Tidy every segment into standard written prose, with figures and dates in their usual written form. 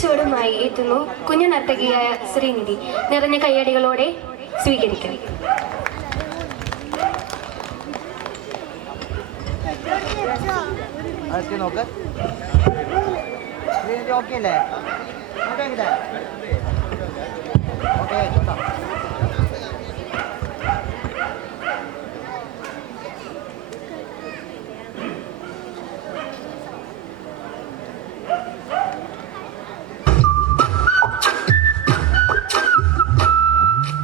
ചുവടുമായി എത്തുന്നു കുഞ്ഞു നർത്തകിയായ ശ്രീനിധി. നിറഞ്ഞ കയ്യടികളോടെ സ്വീകരിക്കണം.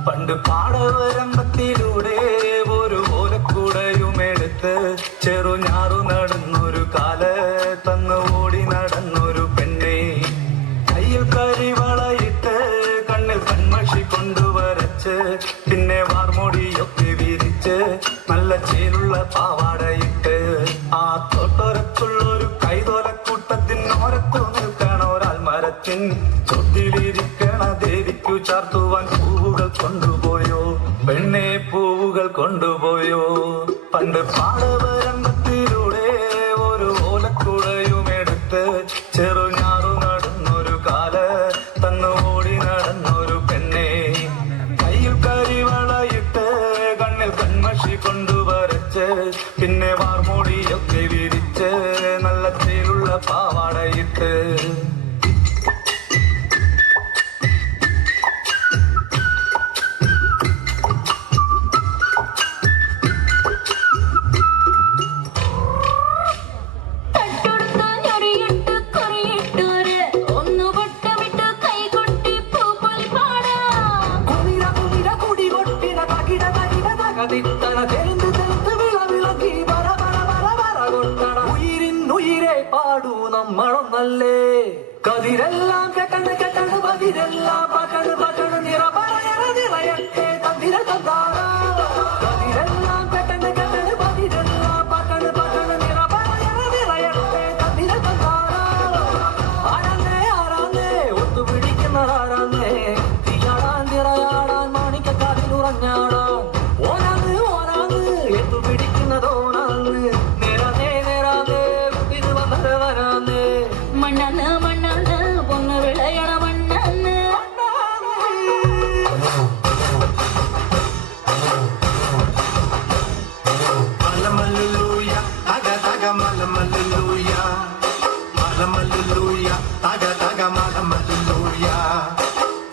പണ്ട് പാടവരമ്പത്തിലൂടെ ഒരു ഓലക്കുടയുമെടുത്ത് ചെറുഞാറു നടന്നൊരു കാല തന്നു ഓടി നടന്നൊരു പെണ്ണെ, കയ്യിൽ കരിവളയിട്ട് കണ്ണിൽ കൺമഷി കൊണ്ടുവരച്ച് പിന്നെ വാർമൊടിയൊക്കെ വിരിച്ച് നല്ല ചേലുള്ള പാവാടയിട്ട് ആ തൊട്ടൊരത്തുള്ളൊരു കൈതോലക്കൂട്ടത്തിനോരത്തു നിൽക്കണൊരാൽ മരത്തിൻ ചൊട്ടിലിരിക്കണ ദേവിക്കു ചാർത്തുവാൻ പൂവുകൾ കൊണ്ടുപോയോ പെണ്ണെ, പൂവുകൾ കൊണ്ടുപോയോ. പണ്ട് പാടവരമ്പത്തിലൂടെ ഒരു ഓലക്കുടയുമെടുത്ത് ചെറുഞാറു നടന്നൊരു കാല തന്നു ഓടി നടന്നൊരു പെണ്ണെ, കയ്യിൽ കരിവളയിട്ട് കണ്ണിൽ കൺമഷി കൊണ്ടുവരച്ച് പിന്നെ വാർമോടിയൊക്കെ വിരിച്ച് നല്ല ചേലുള്ള പാവാടയിട്ട് ഉയിരിന്നുയിരെ പാടൂ നമ്മളൊന്നല്ലേ, കതിരെല്ലാം കെട്ടണ് കെട്ടണ് പതിരെല്ലാം പകണ് പകണ് നിറ പറയണ നിറയട്ടെ തന്നിര തന്താറ, കതിരെല്ലാം കെട്ടണ് കെട്ടണ് പതിരെല്ലാം പകണ് പകണ് നിറ പറയണ നിറയട്ടെ തന്നിര തന്താറ. ആരാന്നേ ആരാന്നേ ഒത്തുപിടിക്കുന്നതാരാന്നേ, തീയാടാൻ തിറയാടാൻ മാണിക്കക്കാതിലുറഞ്ഞാടാൻ ഓനാന്ന് ഓനാന്ന് എത്തുപിടിക്കുന്നതോനാന്ന് നേരാന്നേ നേരാന്നേ കുട്ടിന് വന്നത് വരാന്നേ മണ്ണാന്ന് മണ്ണാന്ന് പൊന്ന് വിളയണ മണ്ണാന്ന്. മലമല്ലുലൂയ തക തക മലമല്ലുലൂയ, മലമല്ലുലൂയ തക തക മലമല്ലുലൂയ,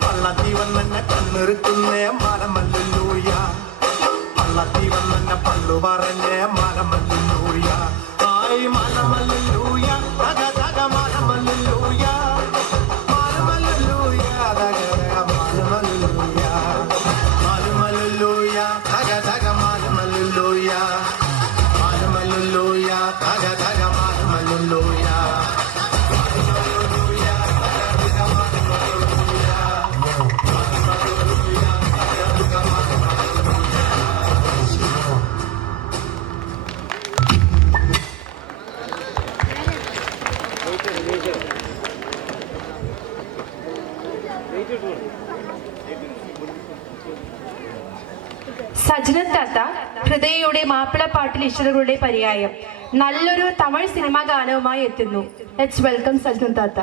പള്ളത്തി വന്നെ കണ്ണിറുക്കുന്നേ മലമല്ലുലൂയ, പള്ളത്തി വന്നെ പള്ളു പറഞ്ഞേ മലമല്ലുലൂയ. ആയി മലമല്ലുലൂയ തക തക മലമല്ലുലൂയ, മലമല്ലുലൂയ തക തക മലമല്ലുലൂയ, മലമല്ലുലൂയ തക തക മലമല്ലുലൂയ, മലമല്ലുലൂയ തക തക മലമല്ലുലൂയ. സജ്നത് താത്ത ഹൃദയയുടെ മാപ്പിളപ്പാട്ടിൽ ഇഷ്ടങ്ങളുടെ പര്യായം നല്ലൊരു തമിഴ് സിനിമാ ഗാനവുമായി എത്തുന്നു. ലെറ്റ്സ് വെൽക്കം സജ്നത് താത്ത.